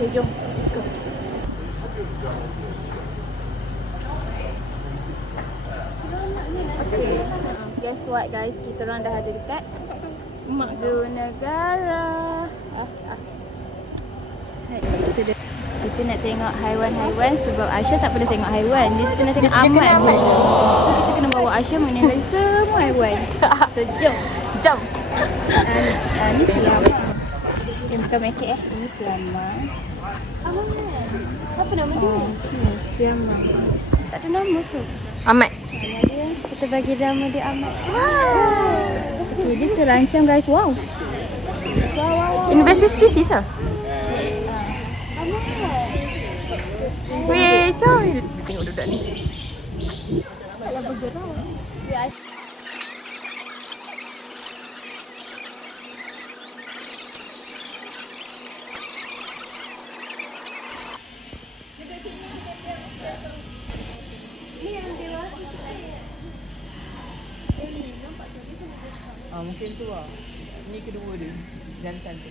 Okay, jom. Let's go. Okay. Guess what guys? Kita orang dah ada dekat Zoo Negara. Kita nak tengok haiwan-haiwan sebab Aisyah tak pernah tengok haiwan. Dia pernah tengok Ahmad je. So kita kena bawa Aisyah mengenali semua haiwan. So jom. Jom. Ni selama. Okay, bukan make it Ini selama. Apa nama dia? Ni selama. Tak ada nama tu. Ahmad. Nama dia. Kita bagi nama dia Ahmad. Okay, dia terancam guys. Wow. Invasive species lah. Weh, jom. Tengok budak ni. Taklah bergerak. Mungkin tu lah. Ni kedua dia. Jantan tu.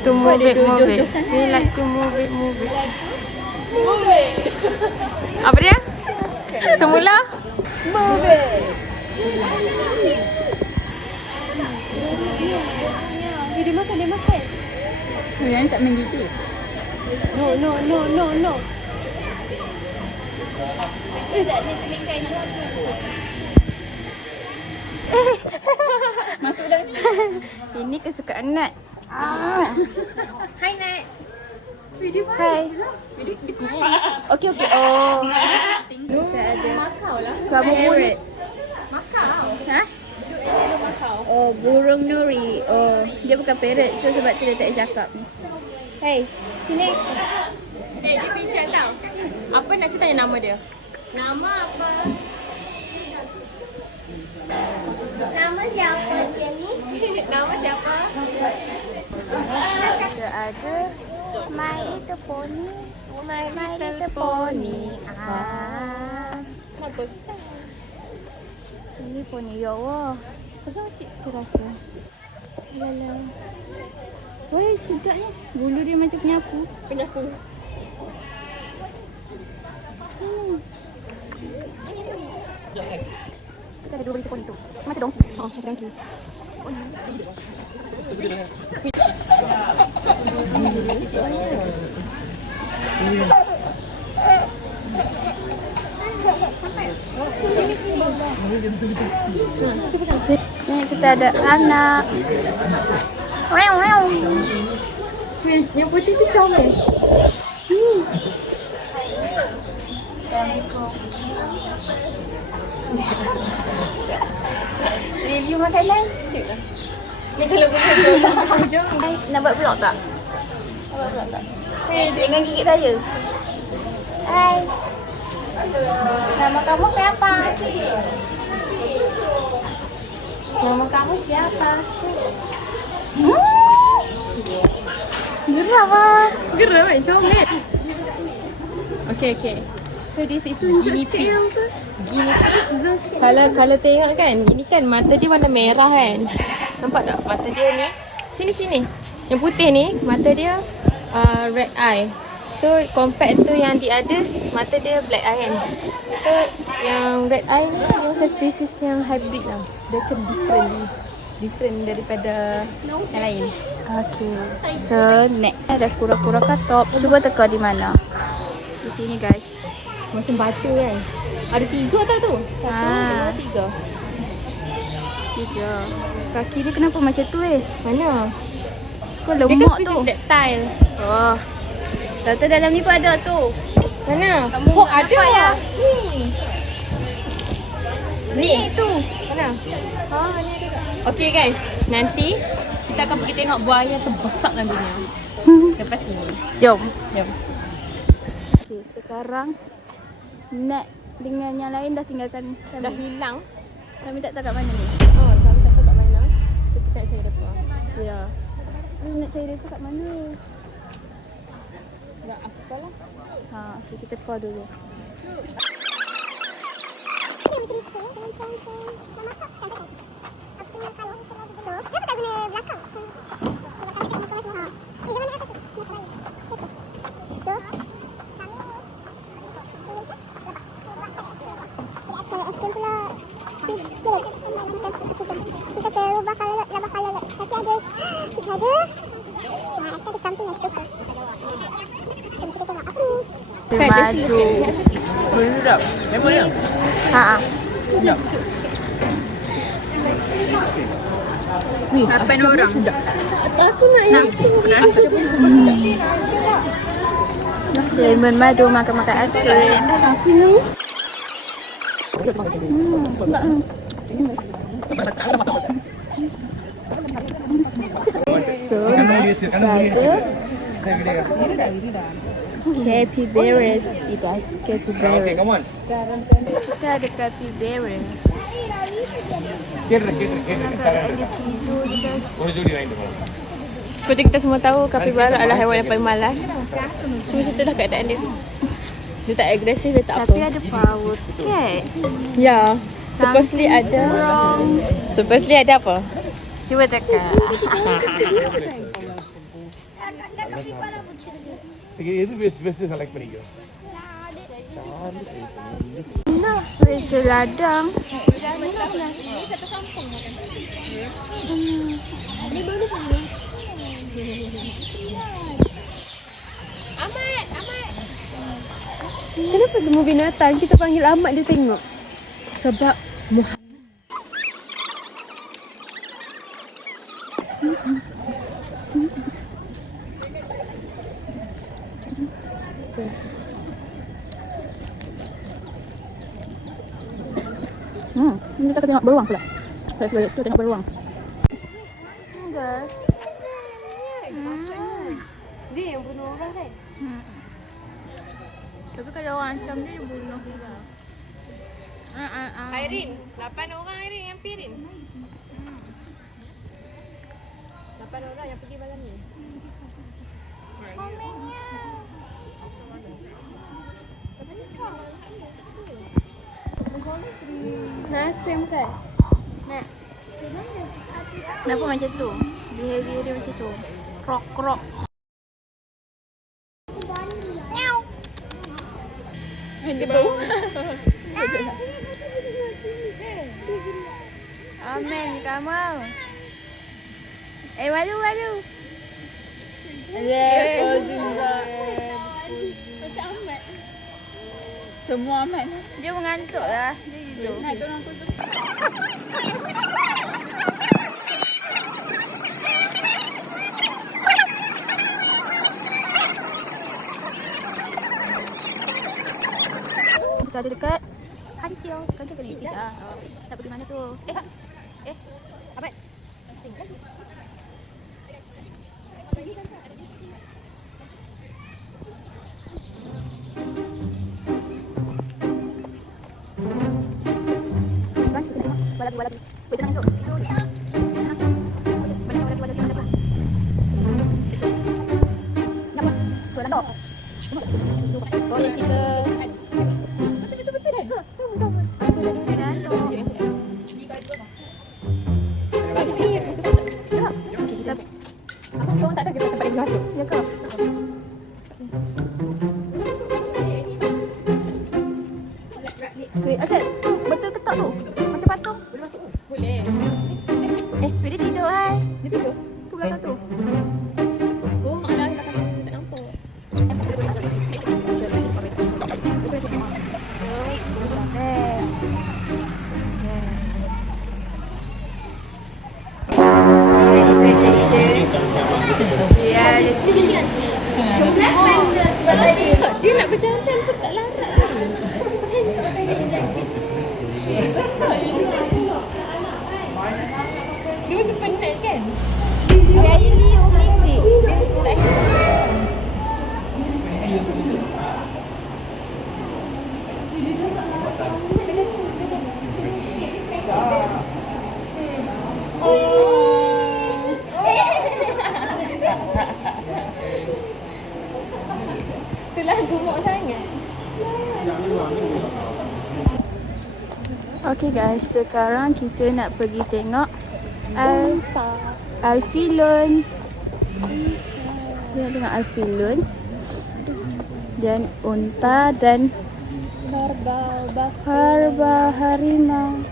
To move it. They like to move it. Apa dia? Semula? Dia makan. Yang tak main gitu. No. Tak ada telinga nak Masuk dah ni. Ini kesukaan Nat. Hai Nat. Hai. Okey. Oh. Tak ada. Kamu pun. Makau. Ha? Oh, burung nuri. Oh, dia bukan parrot. So sebab tu dia tak cakap ni. Hey, sini. Dia bincang tau. Apa nak cerita nama dia? Nama apa? Nama siapa dia ni? Nama siapa? Kita ada My Little Pony. My Little Pony. Apa? Ini poni. Ya Allah. Pasal cik terasa. Lala. Weh, sedapnya. Bulu dia macam penyapu. Penyaku. Kita ada 2 little pony tu. Macam dongki. Oh, macam dongki. Ni kita ada anak. Yang putih tu comel. Review makanan. Ni kalau boleh jom. Nak buat vlog tak? Jangan gigit saya. Hai. Nama kamu siapa? Nama kamu siapa? Geram ah. Geram kan comel. Okay. So this is guinea pig. Kalau tengok kan, ini kan mata dia warna merah kan. Nampak tak mata dia ni? Sini. Yang putih ni mata dia red eye. So compared to yang the others, mata dia black eye kan. So yang red eye ni dia macam spesies yang hybrid lah. Dia macam different daripada yang lain. Okay. So next ada kura-kura katop. Cuba teka di mana? Di sini guys. Macam batu kan. Ada 3 tau tu. 1, 2, 3. Kaki dia kenapa macam tu Mana? Kau Dia kan lemak tu. spesies reptile. Oh. Tata dalam ni pun ada tu. Mana? Kamu Oh, tak ada nampak ya? Ni. tu. Mana? Ni ada tak? Okay guys, nanti kita akan pergi tengok buaya terbesar dalam dunia. Lepas ini. Jom. Jom. Okay, sekarang Nat dengan yang lain dah tinggalkan kami. Dah hilang. Kami tak tahu kat mana ni. Oh, kami tak tahu kat mana. So, kita nak cari depan. Ya. Nak cari mereka kat mana? Tak apalah. Okay, kita call dulu. yang bercerita. Macam nak masak, cantik kan? Aku tengah kalau. So, kenapa tak guna belakang? Belakang dekat motor semua. Ni jangan atas tu. Motor lain. So, kami cari aiskrim pula. Kita ke rubah kalau tapi ada kita ada something yang special. Jom kita tengok apa ni. Madu. Sedap. Lepas dia. Haa. Sedap. Lapan orang. Aku nak yang itu. Lemon madu makan-makan aiskrim. So, capybaras, you guys, capybaras. Kita ada capybara. Ada tidur, guys. Seperti kita semua tahu, kapibara adalah haiwan yang paling malas. So, macam itulah keadaan dia. Dia tak agresif, dia tak Tapi apa. ada power cat. Ya. Supposedly ada. Wrong. Supposedly ada apa? Cuba tekan. எது best select பண்ணிக்கோ Nah, biasa ladang. Kenapa semua binatang kita panggil Ahmad dia tengok? Sebab Muhammad. Ini kita tengok beruang pula. Kita tengok beruang. Guys. Dia yang bunuh orang kan? Tapi kalau orang ancam dia bunuh juga. Airin, 8 orang Airin yang pirin. 8 orang yang pergi malam ni. Komennya. Nak aiskrim kan? Nak. Kenapa macam tu? Behavior dia macam tu. Krok-krok. Dia bau. Amen, kamu. Walu. Semua amat ni. Dia mengantuk lah. Dia tidur. Kita ada dekat Kancil. Kancil ke ni? Tak pergi mana tu? Abad. Balik. Wait, tenang dulu. Oh, yang cerita. Betul kan? Sama. Aku dah duduk dah. Kita Kau tak ada kita tempat yang masuk. ya ke? Wait, Asyad, tu betul ketak tu. Macam patung. Boleh masuk? Boleh. Wait, dia tidur hai. Dia tidur. Tu belakang tu. Oh, malah dia tak nampak. Dia nak berjalan pun tak larat. Dia macam penat kan? Really romantic. Itulah gemuk sangat. Okay guys, sekarang kita nak pergi tengok Alfilun. Kita nak tengok Alfilun dan unta dan kerbau harimau.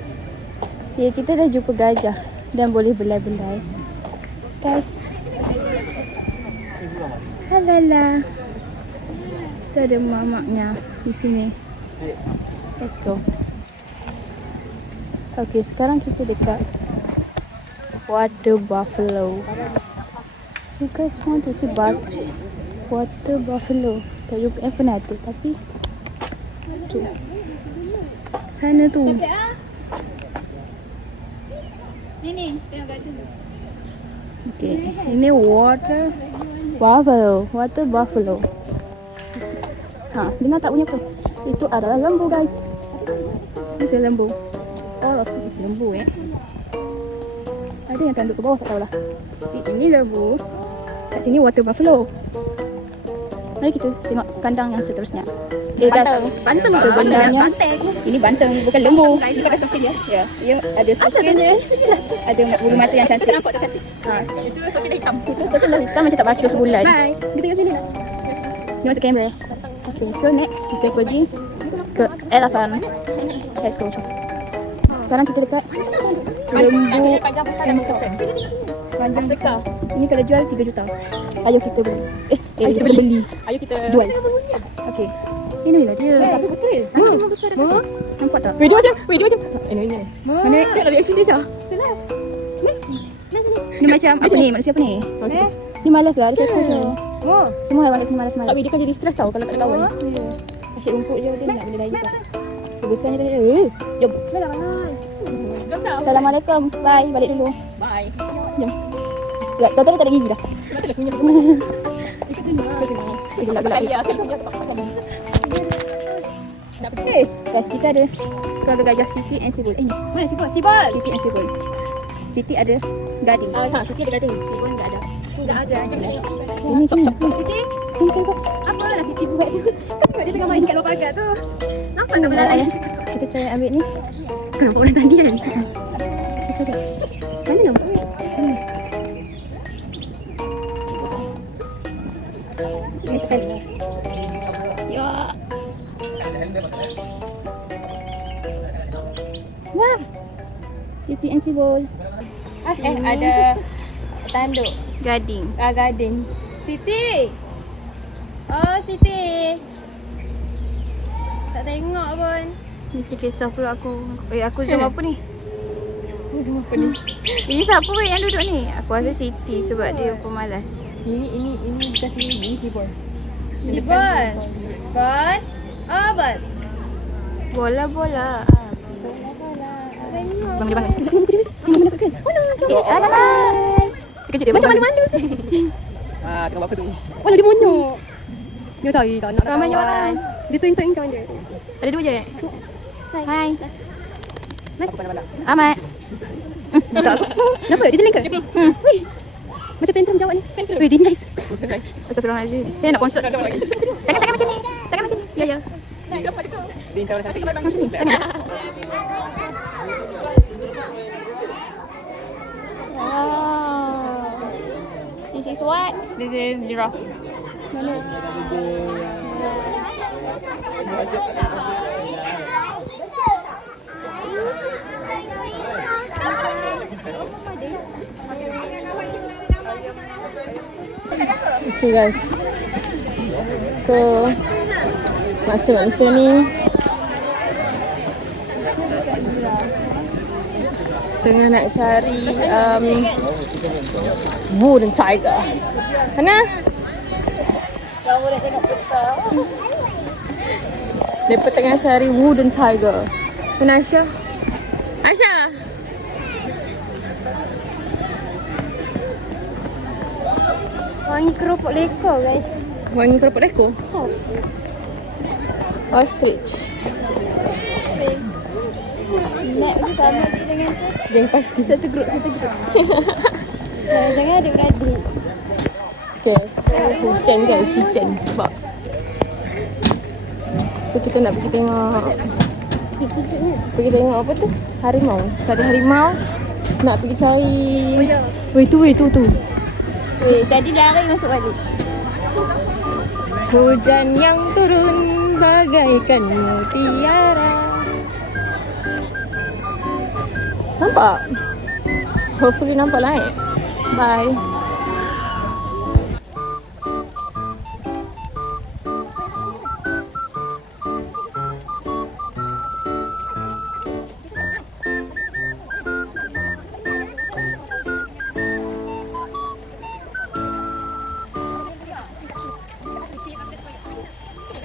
Ya, kita dah jumpa gajah dan boleh belai-belai. Guys. Halala. Kita ada mamaknya di sini. Let's go. Okay, sekarang kita dekat water buffalo. So guys want to see water buffalo. Tak jumpa pernah tu, tapi tu sana tu. Sini, tengok gajah tu. Okay, ini water buffalo. Dengar tak punya apa? Itu adalah lembu guys. Ini saya lembu. All of this is lembu Ada yang tanduk ke bawah tak tahulah. Tapi ini lembu. Kat sini water buffalo. Mari kita tengok kandang yang seterusnya. Banteng sebenarnya. Ini banteng, bukan lembu. Ini pakai stocking ya. Ya, dia ada stocking. Ada bulu mata yang cantik. Nampak cantik. Itu stocking hitam. Itu stocking hitam macam tak basuh sebulan. Bye. Kita tengok sini. Ni masuk kamera. Okay, so next kita pergi ke elephant. Let's go. Sekarang kita dekat lembu panjang besar. Ini kalau jual 3 juta. Ayo kita beli. Ayo kita beli. Ayo kita Jual. Okey. Inilah dia. Tapi betul. Nampak tak? Video macam. Ini. Mana? Tengok reaction dia Syah. Ni macam apa ni? Manusia apa ni? Ni malas lah. Dia cakap je. Semua haiwan kat sini malas. Tapi dia kan jadi stres tau kalau tak ada kawan. Asyik rumput je dia nak beli lagi tak. Besarnya tadi. Jom. Jom dah. Assalamualaikum. Bye. Balik dulu. Bye. Jom. Dah tadi tak ada gigi dah. Betul punya. Ikut sini. Gelak-gelak. Ya, saya punya tempat tadi. Okay. Guys, kita ada keluarga gajah Siti and Sibul. Ni. Mana Sibol? Siti and Sibul. Siti ada gading. Siti ada gading. Sibol tak ada. Tak ada. Ini cop. Siti, Tengok. apa lah Siti buat tu? Kan tengok dia tengah main kat luar pagar tu. Nampak tak benar? Kita try ambil ni. Nampak orang tadi kan? Mana nampak ni? Ya. Nah. Siti and Sibul. Ada tanduk. Gading. Gading. Siti. Oh, Siti. Tak tengok pun. Ni kisah pula aku. Aku zoom apa ni? Semua apa ni? Ini siapa yang duduk ni? Aku rasa Siti sebab dia pemalas. Ini bukan Siti, ini Sibol. Sibol. Bol. Oh, bol. Bola-bola. Tengok. Bang dia bangun. Hai. Terkejut dia. Macam malu-malu je. Tengok apa tu? Oh, dia monyok. Dia tahu tak nak Ramai orang. Dia tuing-tuing macam mana? Ada 2 je. Hai. Mana? Ahmad. Nampak dia jeling ke? Wih. Macam tantrum jawab ni. Wih, dia nice. Astagfirullahalazim. Saya nak konsert. Tangan macam ni. Tangan macam ni. Ya. Bintang orang cantik. Macam ni. Tangan. This is what? This is giraffe. Okay guys. So manusia ni tengah nak cari wooden tiger. Mana? Kau boleh tengok peta. Mereka tengah cari wooden tiger. Mana Aisyah? Aisyah! Wangi keropok lekor guys. Wangi keropok lekor? Ostrich. Nak pergi sama dengan tu. Yang pasti. Satu grup. Jangan adik-beradik. Okay, so hujan guys, hujan. Sebab so kita nak pergi tengok Pergi tengok apa tu? Harimau. Cari harimau. Nak pergi cari. Weh tu. Jadi lari masuk balik. Hujan yang turun bagaikan mutiara. Nampak? Hopefully nampak lah eh. Bye.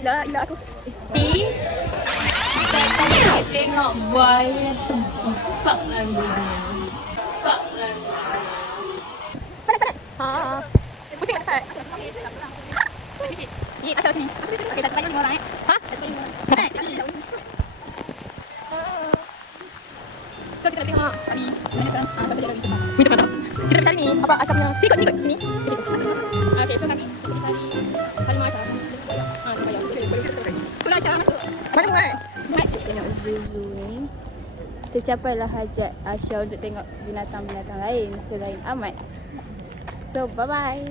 Ilah aku. Kita tengok buaya tu besar rambutnya. Pusing tak? Cik, Asya sini. Okey, tak payah 5 orang eh. Ha? Tak payah 5 orang. So kita tengok cari mana sekarang sampai jalan ni. Kita kata. Kita nak cari ni apa Asya punya. Ikut sini. Okey, so kami cari harimau Asya. Pulang Asya masuk. Mana ni? Tengok zoo ni. Tercapailah hajat Asya untuk tengok binatang-binatang lain selain Ahmad. So bye bye.